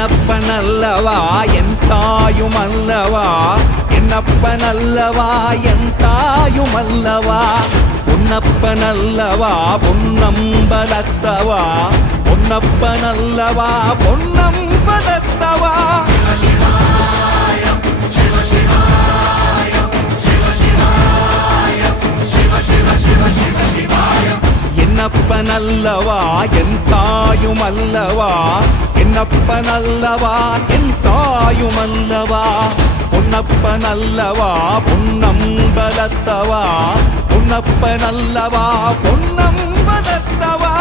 என்னப்பனல்லவா என் தாயுமல்லவா, என்னப்பனல்லவா என் தாயுமல்லவா, பொன்னப்பனல்லவா பொன்னம்பலத்தவா, பொன்னப்பனல்லவா பொன்னம்பலத்தவா. என்னப்பனல்லவா என் தாயுமல்லவா, என்னப்பனல்லவா என் தாயுமல்லவா, பொன்னப்பனல்லவா பொன்னம்பலத்தவா, பொன்னப்பனல்லவா பொன்னம்பலத்தவா.